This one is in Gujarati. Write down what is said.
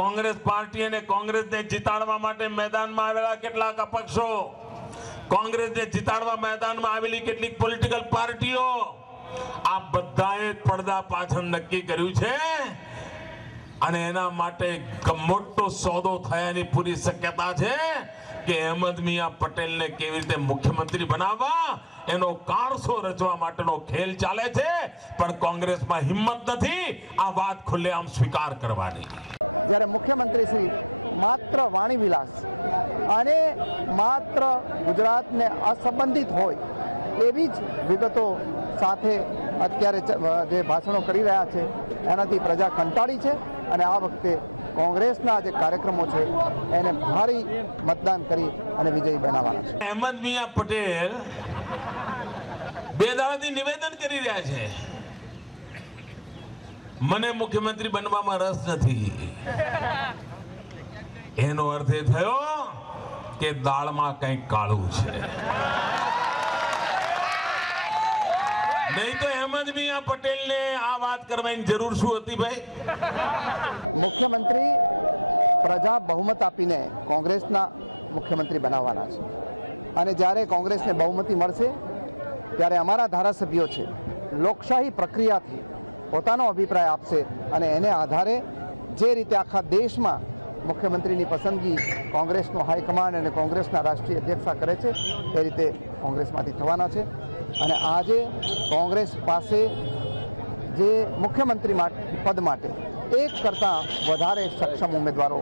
કોંગ્રેસ પાર્ટી અને કોંગ્રેસને જીતાડવા માટે મેદાનમાં આવેલા કેટલાક અપક્ષો, કોંગ્રેસને જીતાડવા મેદાનમાં આવેલી કેટલીક પોલિટિકલ પાર્ટીઓ, આ બધાએ પડદા પાછળ નક્કી કર્યું છે અને એના માટે મોટો સોદો થયાની પૂરી શક્યતા છે કે અહેમદ મિયા પટેલને કેવી રીતે મુખ્યમંત્રી બનાવવા એનો કારસો રચવા માટેનો ખેલ ચાલે છે, પણ કોંગ્રેસમાં હિંમત નથી આ વાત ખુલ્લેઆમ સ્વીકાર કરવાની। જ્યારે મુખ્યમંત્રી શ્રી માત્ર વાણી વિલાસ અને માત્ર ગુજરાતને અસંબંધિત હોય એવી જ વિગતો સાથે અત્યારે જે ભાષણો કરી રહ્યા છે એનાથી પ્રજા કંટાળી છે અને આ વખતે કોંગ્રેસના જે કાર્યક્રમો છે એને ભારી મતદાન કરી અને વિજયી બનાવવાના છે। અહેમદ મિયા પટેલ બે દાડાથી નિવેદન કરી રહ્યા છે મને મુખ્યમંત્રી બનવામાં રસ નથી। એનો અર્થ એ થયો કે દાળમાં કંઈક કાળું છે, નહીં તો અહેમદ મિયા પટેલને આ વાત કરવાની જરૂર શું હતી ભાઈ? મુખ્યમંત્રી પ્રજા બહુમત આપીને કોંગ્રેસના મુખ્યમંત્રી બનાવવાના છે અને જ્યારે કોંગ્રેસને બહુમતી મળશે ત્યારે અમારા ધારાસભ્યો છે લોકશાહી પ્રક્રિયાથી પોતાનો અભિપ્રાય આપશે અને એને આધારે જે રીતે આખા દેશમાં મુખ્યમંત્રીની પસંદગી કોંગ્રેસનો હાઈકમાન્ડ અને કોંગ્રેસના રાષ્ટ્રીય અધ્યક્ષા કરે છે એ રીતે કોંગ્રેસમાંથી થવાના છે અને આજે કોંગ્રેસ પાસે જે મુખ્યમંત્રી પદ માટે એક કરતાં વધારે સક્ષમ ઉમેદવારો